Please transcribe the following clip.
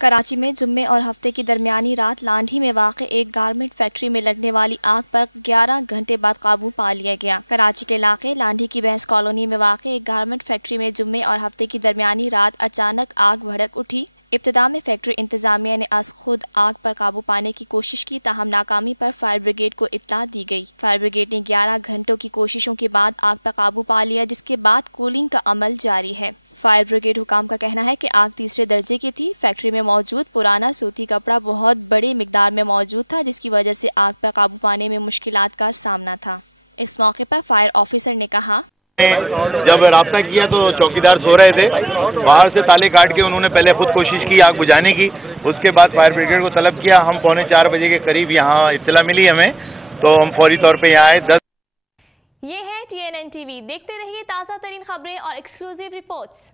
कराची में जुम्मे और हफ्ते की दरमियानी रात लांढी में वाक़ एक गारमेंट फैक्ट्री में लगने वाली आग पर 11 घंटे बाद काबू पा लिया गया। कराची के इलाके लांढी की बैंस कॉलोनी में वाक़ एक गारमेंट फैक्ट्री में जुम्मे और हफ्ते की दरमियानी रात अचानक आग भड़क उठी। इब्तिदा में फैक्ट्री इंतजामिया ने अज खुद आग पर काबू पाने की कोशिश की, ताहम नाकामी पर फायर ब्रिगेड को इत्तला दी गई। फायर ब्रिगेड ने 11 घंटों की कोशिशों के बाद आग पर काबू पा लिया, जिसके बाद कूलिंग का अमल जारी है। फायर ब्रिगेड हुकाम का कहना है कि आग तीसरे दर्जे की थी। फैक्ट्री में मौजूद पुराना सूती कपड़ा बहुत बड़ी मिकदार में मौजूद था, जिसकी वजह से आग पर काबू पाने में मुश्किलात का सामना था। इस मौके पर फायर ऑफिसर ने कहा, जब राब्ता किया तो चौकीदार सो रहे थे। बाहर से ताले काट के उन्होंने पहले खुद कोशिश की आग बुझाने की। उसके बाद फायर ब्रिगेड को तलब किया। हम 3:45 बजे के करीब यहाँ इत्तला मिली हमें, तो हम फौरी तौर पे यहाँ आए। ये है TNN TV। देखते रहिए ताज़ा तरीन खबरें और एक्सक्लूसिव रिपोर्ट्स।